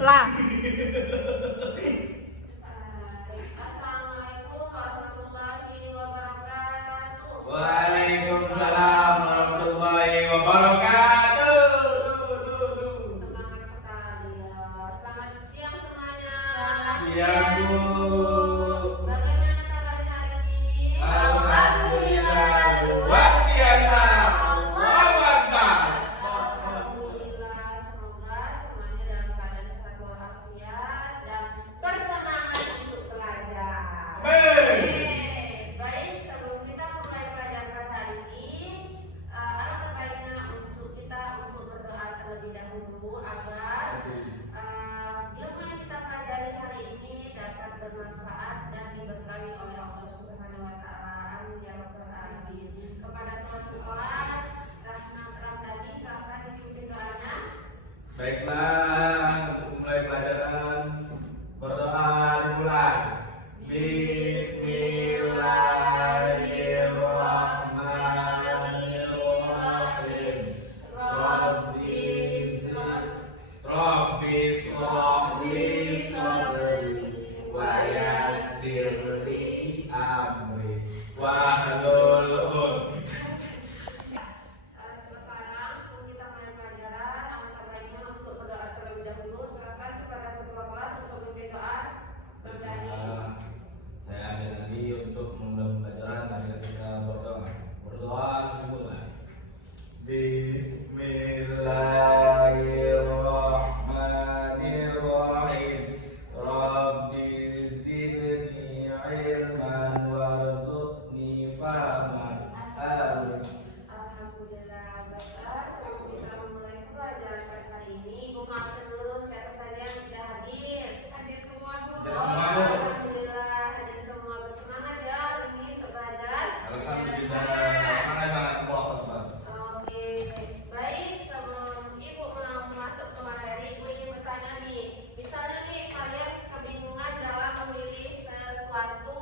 Lah. Assalamualaikum warahmatullahi wabarakatuh. Waalaikumsalam warahmatullahi wabarakatuh. Semangat sekali ya. Selamat siang semuanya. Siang, Bu. Bagaimana kabarnya hari ini? Alhamdulillah luar biasa. Allahu Akbar. Alhamdulillah, semoga semuanya dalam keadaan sehat walafiat dan bersemangat untuk belajar. Baik, sebelum kita mulai pelajaran hari ini, alangkah baiknya untuk kita berdoa terlebih dahulu agar ilmu yang kita pelajari hari ini dapat bermanfaat dan diberkahi oleh Allah Subhanahu wa taala. Amin ya rabbal alamin. Kepada Tuhan kelas Rahmat Ramdhani silakan dipimpin doanya. Baiklah, untuk mulai pelajaran berdoa dimulai. Bismillahirrahmanirrahim. Rabbis shrahli sadri wa yassirli amri wahlul 'uqdatam. Sekarang sebelum kita mulai pelajaran, alangkah baiknya untuk berdoa terlebih dahulu. Silakan kepada ketua kelas untuk memimpin doa. Berdani. Saya ambil tadi untuk memulai pelajaran dan kita berdoa. Berdoa dimulai. Bismillahirrahmanirrahim. Rabbi zidni ilman warzuqni fahman. Amin. Alhamdulillah. Baiklah, sebelum kita memulai pelajaran pada hari ini, Ibu maafkan dulu siapa saja yang tidak hadir. Hadir semua, Bu. Hadir semua, Bu. Alhamdulillah, hadir semua. Bersemangat ya hari ini untuk belajar. Alhamdulillah. Sangat Allahu Akbar. Oke, baik. Sebelum Ibu mau masuk ke materi, Ibu ingin bertanya nih. Misalnya nih kalian kebingungan dalam memilih sesuatu,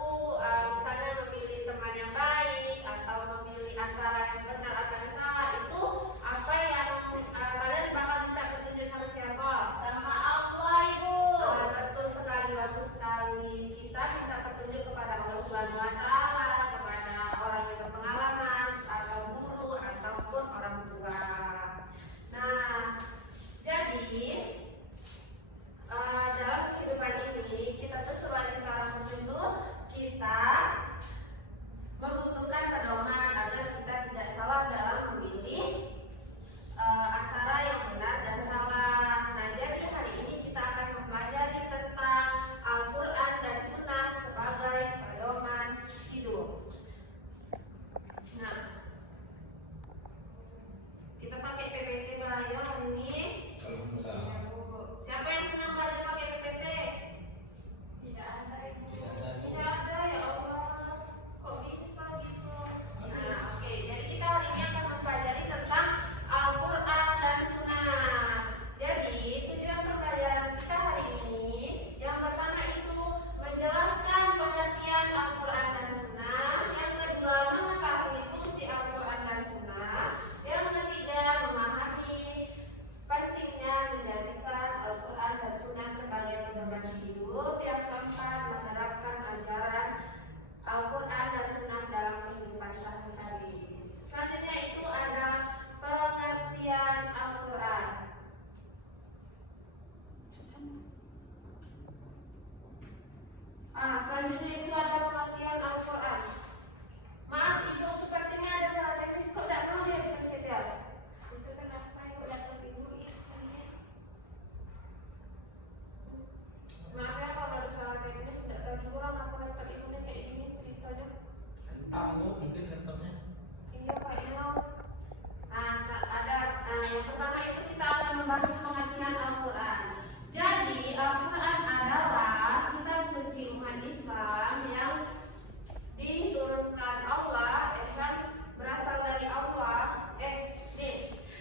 misalnya memilih teman yang baik atau memilih antara yang benar atau yang salah, itu apa yang kalian bakal minta petunjuk sama siapa? Sama Allah, Ibu. Betul sekali, bagus sekali. Kita minta petunjuk kepada Allah Subhanahu wa taala, kepada orang yang berpengalaman atau guru ataupun orang tua. Nah, jadi dalam kehidupan ini kita tuh sebagai seorang muslim tuh kita membutuhkan pedoman agar kita tidak salah dalam memilih antara yang benar dan salah. Nah, jadi hari ini kita akan mempelajari tentang Al-Quran dan Sunnah sebagai pedoman hidup. Nah, kita pakai PPT Melayu hari ini. Alhamdulillah. Siapa yang senang belajar pakai PPT? Tidak ada, Ibu. Tidak ada, ya Allah. Kok bisa gitu? Nah, oke. Jadi kita hari ini akan mempelajari tentang Al-Quran dan Sunnah. Jadi tujuan pembelajaran kita hari ini yang pertama itu menjelaskan pengertian Al-Quran dan Sunnah. Yang kedua mengetahui fungsi Al-Quran dan Sunnah. Yang ketiga memahami pentingnya menjadikan Al-Quran dan Sunnah sebagai pedoman hidup. Yang keempat menerapkan ajaran Al-Quran dan Sunnah dalam kehidupan sehari-hari. Selanjutnya itu ada pengertian Al-Quran. Selanjutnya itu ada pengertian Al-Quran. Maaf Ibu, sepertinya ada salah teknis. Kok tidak mau ya dipencet ya? Itu kenapa Ibu datang Ibu ini? Maaf ya kalau ada salah teknis. Tidak tahu juga kenapa laptop Ibu ini kayak gini ceritanya. Tahu mungkin laptopnya. Iya kayaknya. Ada yang pertama itu kita akan membahas pengertian Al-Quran. Jadi Al-Quran adalah kitab suci umat Islam yang diturunkan Allah, yang berasal dari Allah.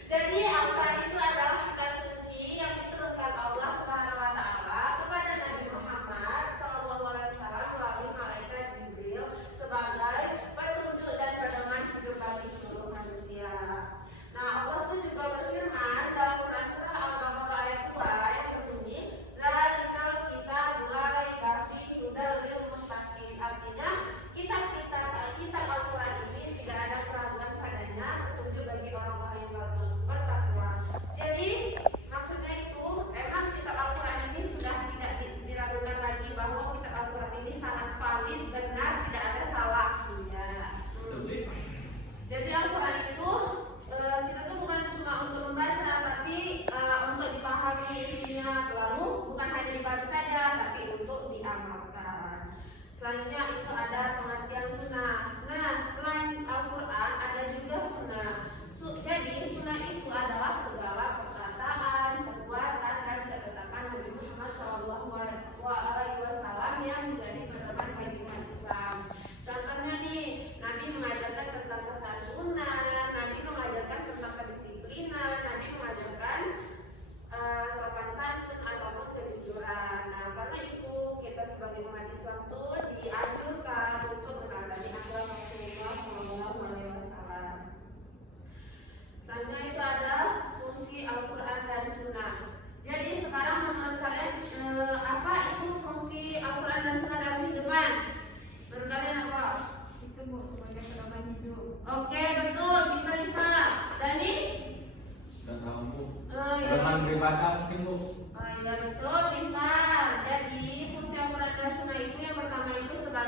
Jadi Al-Quran itu adalah kitab suci yang diturunkan Allah Subhanahu wa taala kepada Nabi Muhammad SAW melalui malaikat Jibril sebagai petunjuk dan pedoman hidup bagi seluruh manusia. Nah, Allah tuh juga berfirman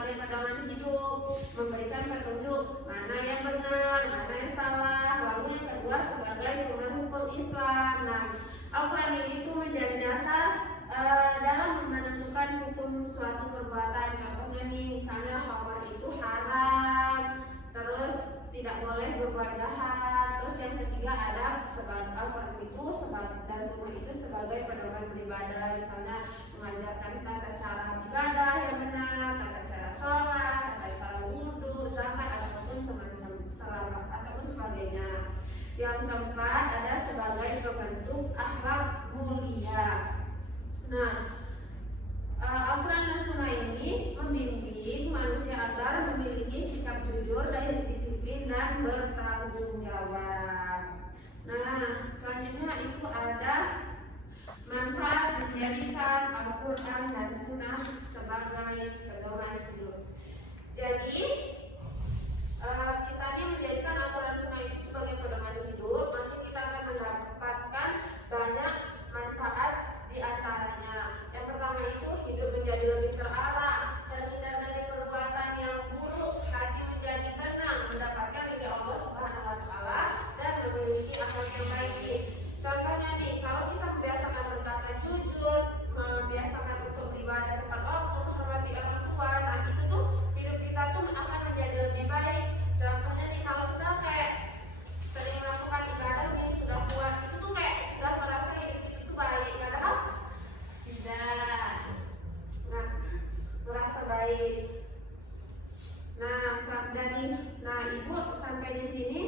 sebagai pedoman hidup, memberikan petunjuk mana yang benar, mana yang salah. Lalu yang kedua sebagai sumber hukum Islam. Nah, Al-Quran ini tuh menjadi dasar dalam menentukan hukum suatu perbuatan. Contohnya nih, misalnya khamar itu haram, terus tidak boleh berbuat jahat. Terus yang ketiga ada sebagai Al-Quran itu dan sunnah itu sebagai pedoman beribadah, misalnya mengajarkan tata cara ibadah yang benar, tata cara sholat, tata cara wudhu, zakat ataupun semacam selawat ataupun sebagainya. Yang keempat ada sebagai pembentuk akhlak mulia. Nah, Al-Quran dan Sunnah ini membimbing manusia agar memiliki sikap jujur dan disiplin dan bertanggung jawab. Nah, selanjutnya itu ada manfaat menjadikan Al-Quran dan Sunnah sebagai pedoman hidup. Jadi, kita ini menjadikan Al-Quran dan Sunnah itu sebagai pedoman hidup, maka kita akan mendapatkan banyak manfaat di antaranya. Yang pertama itu hidup menjadi lebih terarah, terhindar dari perbuatan yang buruk, hati menjadi tenang, mendapatkan ridha Allah Subhanahu wa taala dan memiliki akhlak yang baik. Contohnya nih, kalau kita membiasakan berkata jujur, membiasakan untuk beribadah tepat waktu, menghormati orang tua, nah itu tuh hidup kita tuh akan menjadi lebih baik. Contohnya nih, kalau kita kayak sering melakukan ibadah nih, sudah kuat, itu tuh kayak sudah merasa hidup itu tuh baik, padahal tidak. Nah, merasa baik. Nah, ibu sampai di sini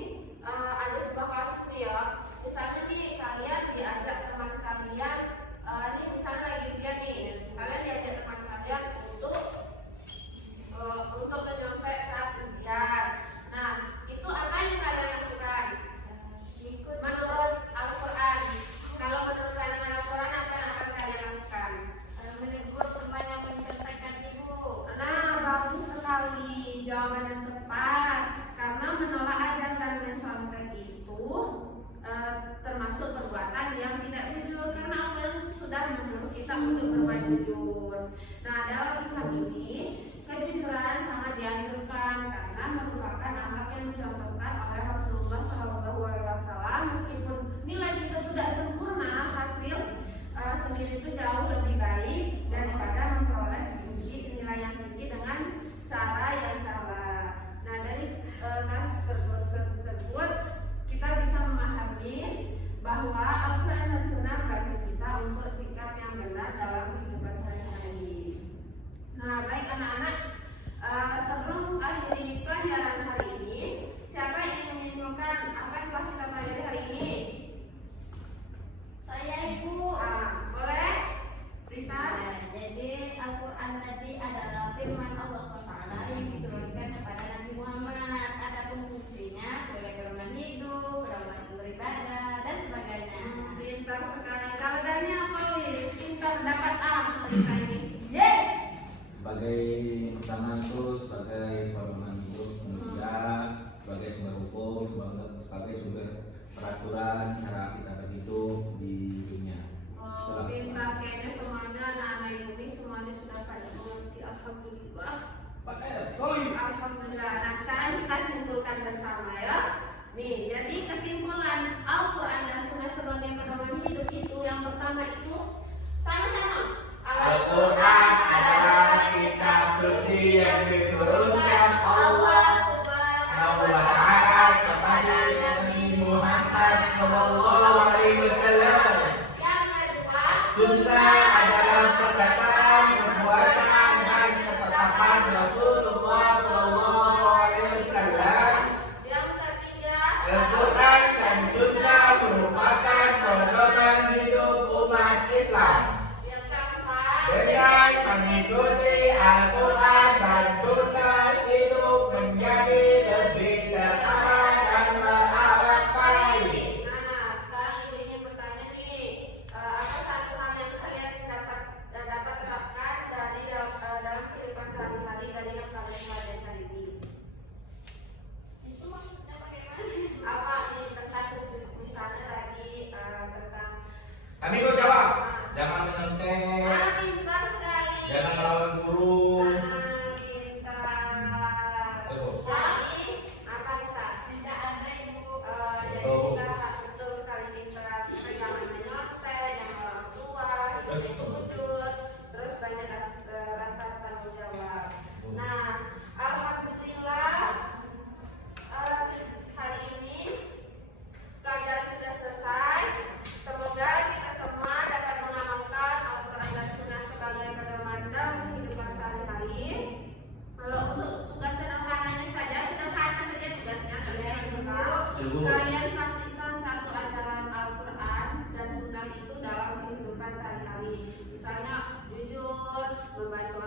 ada sebuah kasus nih ya. Misalnya nih kalian diajak teman kalian, ini misalnya lagi ujian nih, kalian diajak teman kalian untuk menyampai saat ujian. Nah, itu apa yang kalian lakukan? Menurut Al-Quran. Kalau menurut kalian Al-Quran, apa yang akan kalian lakukan? Menegur teman yang mencontekkan ibu. Nah, bagus sekali jawaban yang tepat. Karena menolak ajaran dan mencontek itu termasuk perbuatan yang tidak jujur, karena Allah sudah menyuruh kita untuk berbuat jujur. Nah, dalam Islam ini kejujuran sangat dianjurkan karena merupakan amal yang dicontohkan oleh Rasulullah SAW. Meskipun nilai itu tidak sempurna, hasil sendiri itu jauh lebih baik daripada memperoleh nilai yang tinggi dengan cara yang salah. Nah, dari kasus tersebut kita bisa memahami bahwa Al-Quran dan Sunnah bagi kita untuk sikap yang benar dalam kehidupan sehari-hari. Nah, baik anak-anak, sebelum akhiri pelajaran hari ini, siapa yang ingin menyimpulkan apa yang telah kita pelajari hari ini? Saya ibu. Boleh? Risa? Jadi Al-Quran tadi adalah firman Allah SWT yang diturunkan kepada Nabi Muhammad. Adapun fungsinya sebagai pedoman hidup, pedoman beribadah dan sebagainya. Pintar sekali. Kalau Dani apa nih? Pintar dapat A Risa ini. Yes. Sebagai pertama itu sebagai pedoman hidup manusia, sebagai sumber hukum, sebagai sumber peraturan cara kita berhidup di dunia. Oh, pintar, kayaknya semuanya anak-anak ini semuanya sudah pada mengerti. Alhamdulillah. Alhamdulillah. Nah, sekarang kita simpulkan bersama ya. Nih, jadi kesimpulan Al-Quran dan Sunnah sebagai pedoman hidup itu yang pertama itu sama-sama. Al-Quran adalah kitab suci yang diturunkan Allah Subhanahu wa taala kepada Nabi Muhammad sallallahu alaihi wasallam. Yang kedua, Sunnah adalah perkataan, perbuatan dan ketetapan Rasulullah sallallahu alaihi wasallam. yang ketiga, Al-Quran dan Sunnah merupakan pedoman hidup umat Islam. yang keempat, Dengan mengikuti Al-Quran dan Sunnah hidup menjadi lebih terarah dan berakhlak baik. Nah, sekarang ibu ingin bertanya nih, apa satu hal yang kalian dapat kehidupan sehari-hari. Misalnya jujur, membantu